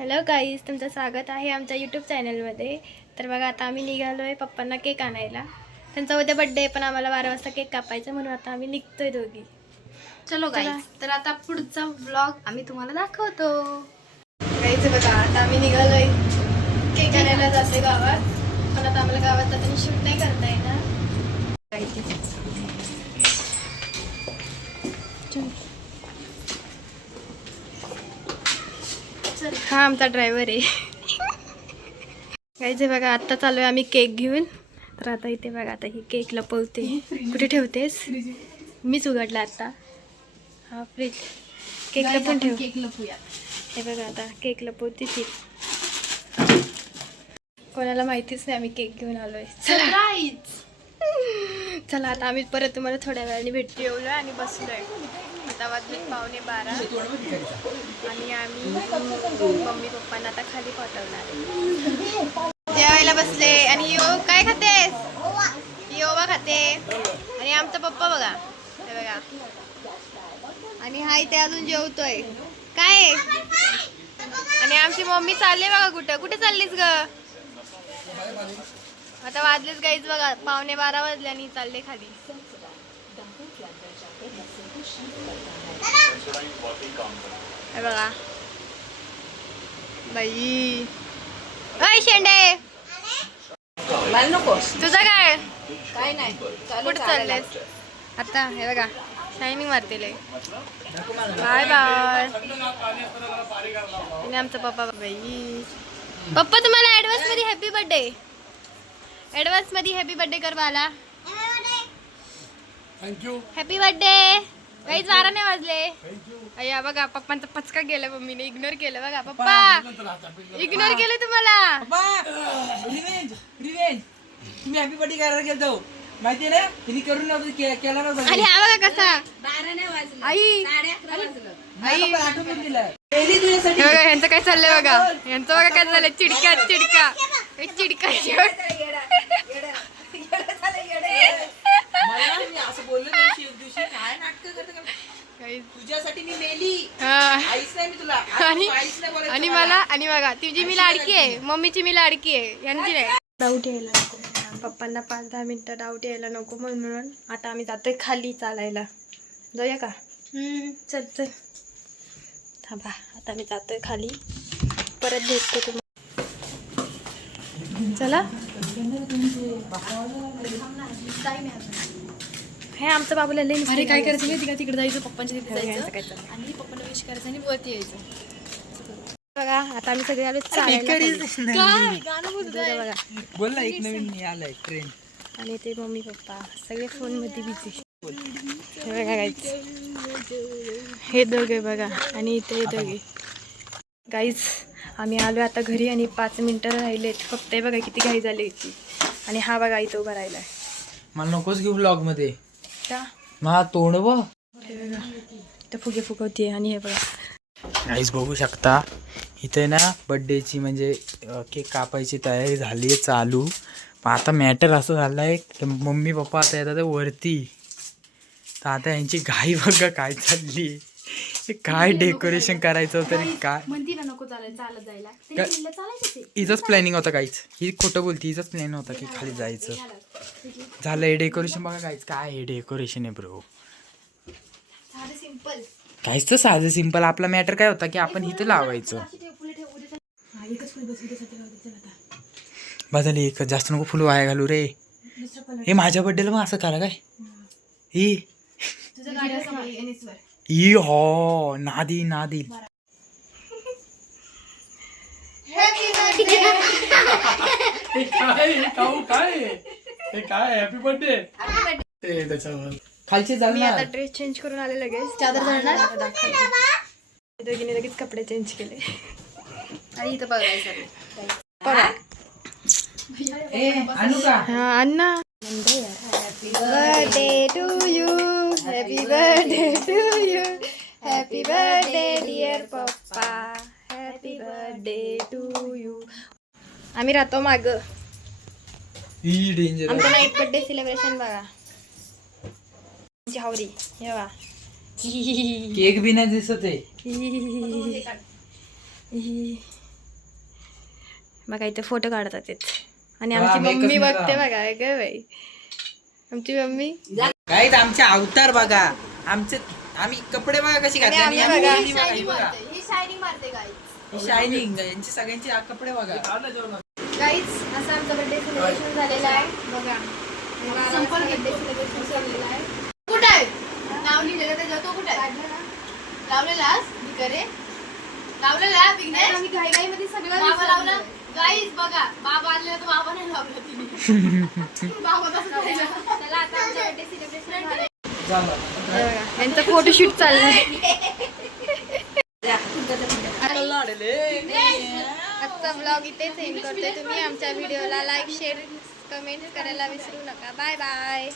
Hello guys, तुमचं स्वागत आहे आमच्या यूट्यूब चॅनलमध्ये. तर बघा, आता आम्ही निघालो आहे पप्पांना केक आणायला. त्यांचा उद्या बड्डे, पण आम्हाला 12 वाजता केक कापायचा, म्हणून आता आम्ही निघतोय दोघी. चलो गाईज, तर आता पुढचा व्लॉग आम्ही तुम्हाला दाखवतो. गाईज बघा, आता आम्ही निघालो आहे केक आणायला जाते गावात, पण आता आम्हाला गावात जाताना शूट नाही करता येणार. हा आमचा ड्रायव्हर आहे. गाईज बघा, आत्ता चालू आहे आम्ही केक घेऊन. तर आता इथे बघा, आता ही केक लपवते. कुठे ठेवतेस? मीच उघडला आता. हा फ्रीज. केक लपवून ठेव. केक लपूया. हे बघा, आता केक लपवते ती. कोणाला माहितीच नाही आम्ही केक घेऊन आलोय. चला आता आम्ही परत तुम्हाला थोड्या वेळाने भेटू येऊलोय आणि बसलोय. आता वाजले 11:15 आणि आम्ही मम्मी पप्पांना आता खाली पाठवणार आहे. जेवायला बसले आणि यो काय खातेस? योवा खाते आणि आमचा पप्पा बघा, हे बघा, आणि हाय ते अजून जेवतोय. काय आणि आमची मम्मी चालले बघा. कुठे चाललीस ग? आता वाजलेच गाईज बघा, 11:15 वाजले आणि चालले खाली. हे बघा बाई. अय शेंडे, तुझं काय? काय नाही, कुठे चाललेस आता? हे बघा, शायनिंग मारतेले. Bye bye. आणि आमचा पप्पा. बाई पप्पा, तुम्हाला ऍडव्हान्स मध्ये हॅपी बर्थडे. ऍडव्हान्स मध्ये हॅपी बर्थडे कर मला. थँक्यू. Happy birthday. काहीच 12 नाही वाजले. अय्या बघा, पप्पांचा पचका गेला, मम्मीने इग्नोर केलं. बघा पप्पा, इग्नोर केलं तुम्हाला. Revenge revenge. तुम्ही हॅपी बर्थडे करायला गेलतो माहिती ना, तिने करून नव्हतं केला नव्हता. आणि हा बघा कसा. 12 नाही वाजले, आई 11:30 वाजलं. आई आठवून दिलं पहिली तुझ्यासाठी. हे बघा, यांचं काय चाललंय बघा. यांचं बघा काय झालंय. चिडका मला मी असं बोललो नाही एक दिवशी, काय नाटक करते का? तुझ्यासाठी मी मेली. आईच नाही मी तुला. आईच नाही बोलायचं आणि मला. मला आणि बघा, तुझी मी लाडकी आहे, मम्मीची मी लाडकी आहे, यांची नाही. डाऊट यायला नको पप्पांना, 5-10 मिनिटं डाऊट यायला नको, म्हणून आता आम्ही जातोय खाली चालायला. जाऊया का? चल थांबा, आता आम्ही जातोय खाली. परत भेटतो तुम्हाला. चला. हे आमचं बाबूला लई. अरे काय करायचं माहिती का, तिकडे जायचं, पप्पांच्या तिथे काय जायचं आणि पप्पांना विश करायचं आणि वरती यायचं. बघा, आता आम्ही सगळे आलो चालायला खाली. काय गाणं बोलतोय बघा, बोल ना, एक नवीन आलाय ट्रेन. आणि ते मम्मी पप्पा सगळे फोन मध्ये बिझी. हे बघा गाईज, हे दोघे बघा, आणि इथे हे दोघे. गाईज आम्ही आलो आता घरी आणि 5 मिनिटं राहिलेत फक्त. हे बघा किती घाई झाली होती. आणि हा बघा इथं उभा राहिलाय. मला नकोच घेऊ व्लॉग मध्ये. का? मला तोंड व हे बघा, इथं फुगे फुगवते. आणि हे बघा, आईच बघू शकता, इथे ना बड्डेची म्हणजे केक कापायची तयारी झाली आहे चालू. पण आता मॅटर असं झालं आहे की मम्मी पप्पा आता येतात वरती. तर आता यांची घाई बघा काय चालली आहे. काय डेकोरेशन करायचं होतं काय म्हणती ना नको चालत जायला. चालायचं. हिचंच प्लॅनिंग होतं काहीच. ही खोटं बोलती, हिचंच प्लॅन होता की खाली जायचं. झालं हे डेकोरेशन बघा काहीच. काय हे डेकोरेशन आहे ब्रो. सिंपल. काहीच तर साधं सिंपल. आपला मॅटर काय होता की आपण इथं लावायचं. बदल एक जास्त नको फुलं वाया घालू रे. हे माझ्या बड्डेला मग असं करा काय. ही हो नादी काय हॅपी बर्थडे त्याच्यावर खालचे मी झालं आता ड्रेस चेंज करून आले लगेच. चादर जाणार. दोघीने लगेच कपडे चेंज केले. आणि इथं बघायचं. आणू का. हा अण्णा. Happy birthday to you, happy birthday to you, happy birthday dear papa, happy birthday to you. आम्ही राहतो माग. ही डेंजर. आमचं नाईट बर्थडे सेलिब्रेशन बघा. हावरी हे बघा. केक भी नाही दिसत आहे. बघा इथे फोटो काढतात तेच. आणि वा, आमची makeup मम्मी नका. बघते बघा ग बाई, आमची मम्मी. गाईज आमचे अवतार बघा, आमचे आम्ही कपडे बघा कशी घातले आणि आणि आम्ही बघा. आम्ही बघा, ही बघा ही शायनिंग मारते गाईज. शायनिंग, यांचे सगळ्यांचे कपडे बघा. गाईज असं आमचा बर्थडे सेलिब्रेशन झालेला आहे बघा. संपल बर्थडे सेलिब्रेशन झालेला आहे. कुठे आहे नाव लिहिलेलं त्याच्यावर, तो कुठे आहे लावलेलास भिकारे, लावलेला विघ्नेश. आम्ही घाईघाईमध्ये सगळं बाबा लावला विसरलोय. गाईज बघा, बाबा आणलेला तर बाबा नाही लावला तिने. बाबा तसं राहिला. चला आता आमचा बर्थडे सेलिब्रेशन झालं. झालं. हे बघा यांचा फोटोशूट चाललाय. आजचा ब्लॉग इथेच एंड करतोय. तुम्ही आमच्या व्हिडिओला लाईक शेअर कमेंट करायला विसरू नका. Bye bye.